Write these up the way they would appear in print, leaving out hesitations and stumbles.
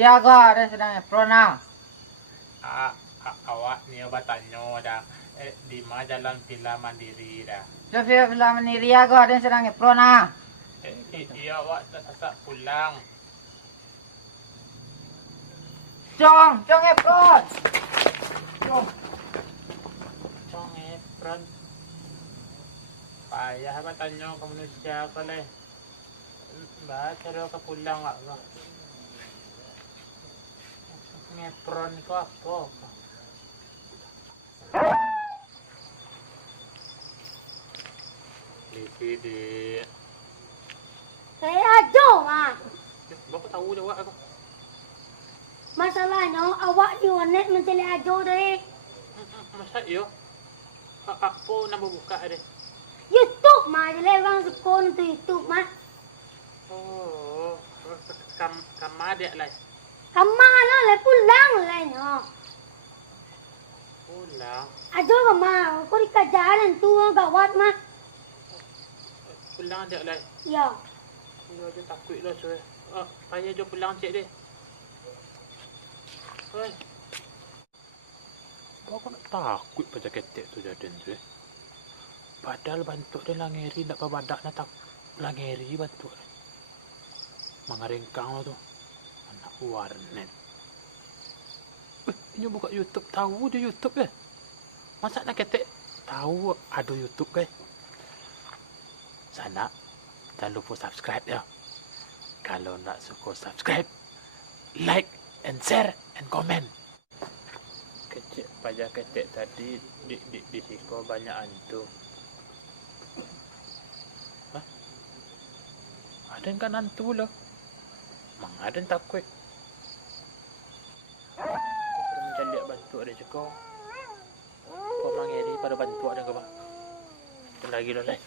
Siaga ada sedang prona. Awak ni batanyo dah. Di mana jalan Villa Mandiri dah. Sofia bilang ni Riaga ada sedang prona. Iya awak tak pulang. Cong Efron. Cong Efron. Payah batanyo ke manusia ko leh. Baca dah ke pulang awak ko. Efron ko apa? Di Saya ajo, Ma. Bapak tahu dah awak aku. Masalahnya awak di warnet mencari ajo deh. Masa iyo? Apa nama buka deh? YouTube, Ma. Jadi orang sekolah untuk YouTube, Ma. Oh, kamar dia lah. Kemana lah pulang lah nyo. Pulang. Ajo ke Ma. Kau di kerjaan tu gawat, Ma. Pulang dia lah. Ya. Yo je takut lah cuy. Payah je pulang cik deh. Oi. Kau nak takut pada ketek tu jaden tu. Padahal bantu dia langeri nak badak nak tak langeri bantu. Mangarengkang lah tu. Anak warnet. Ini buka YouTube tahu dia YouTube ke? Masa nak ketek tahu ada YouTube ke? Sana jangan lupa subscribe ya. Kalau nak suka subscribe, like and share and comment. Kecik pajak kecik tadi di siko banyak hantu. Hah? Ada kan hantu loh. Mang ada takut. Kau mencari bantu ada juga. Kau mangeri pada bantu ada ke bang? Lagi loh leh.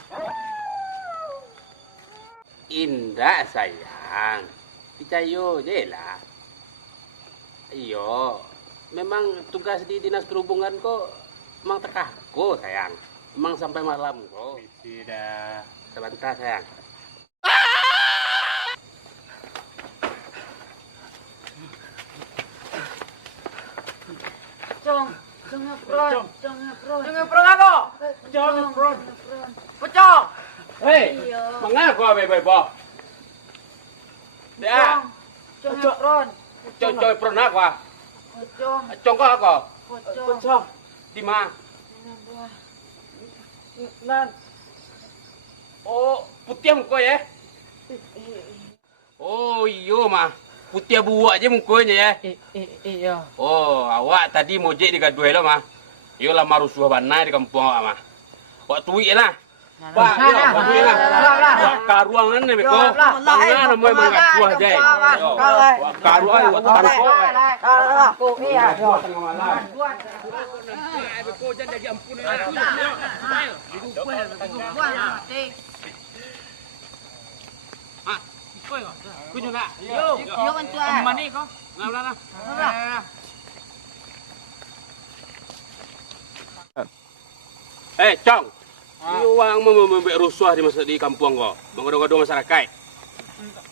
Indah sayang, percaya je lah. Iyo, memang tugas di dinas perhubungan kok memang tekah ko sayang. Memang sampai malam kok. Misi dah. Sebentar sayang. Cong Efron. Cong. Cong Efron ako. Cong Efron. Pocong. Hei, mengapa bebo? Dah, Cong Efron. coy pernah kau? Pocong. Congkok aku? Pocong. Di mana? Nan. Oh, putih muka ya? Oh, iyo mah. Putih buat je mukanya ya. Iya. Oh, awak tadi mojek di gaduh lo mah. Iyo lah marusuh banai di kampung awak mah. Awak tuik lah. Pak, yo, tuik lah. Awak karuangan ni beko. Mangan moy mengatuh aja. Awak karuan awak tarko. Aku iya. Beko jangan jadi ampun. Kunyo nak. Yo bantu ah. Mani kau? Nah. Cong. You orang membuat rusuh di kampung kau. Menggodong-godong masyarakat.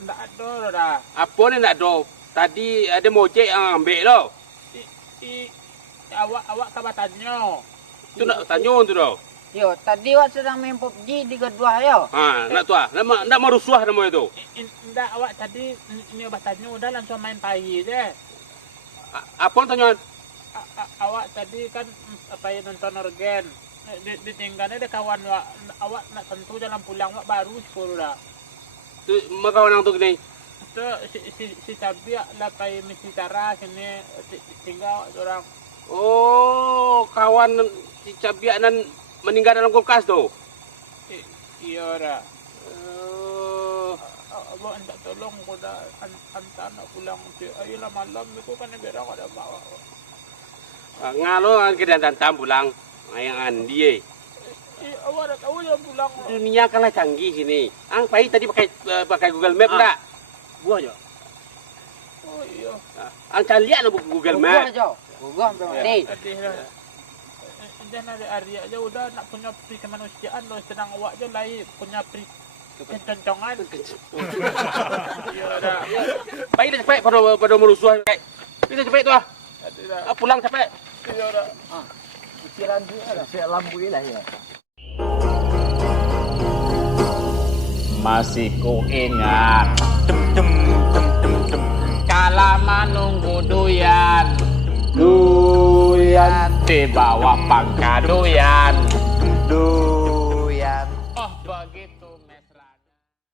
Tak ada dah. Apa ni nak do? Tadi ada mojek yang ambil lo. Awak kabar tanya. Tu nak tanya tu do. Yo, tadi awak sedang main PUBG di kedua yo. Ha, nak tu ah. Nak merusuh nama itu. Enggak awak tadi ni obat tanya udah langsung main pagi je. Apa tanya? Awak tadi kan apa yang nonton organ. Ditinggalnya ada kawan awak nak tentu jalan pulang awak baru sepuluh dah. Tu makawan yang tu gini. Tu si Cabi lah pai misi cara sini tinggal orang. Oh, kawan si Cabiak nan meninggal dalam kulkas tu. Iya dah. Abang hendak tolong ko dah hantar nak pulang. Ayolah malam ni ko kan berang ada bawa. Ngalo kita datang pulang. Yang andi Awak dah tahu jalan pulang. Dunia kan lah canggih sini. Ang pai tadi pakai Google Map enggak? Buah je. Oh iya. Ang lihat nak Google Map. Gua ambil Sedih dah. Jangan ada Arya aja udah nak punya pri kemanusiaan lo sedang awak je lain punya pri kencongan. Pai kita capek pada merusuh. Kita capek tuh. Pulang capek. Masih ku ingat kala menunggu duyan di bawah pangkaduyan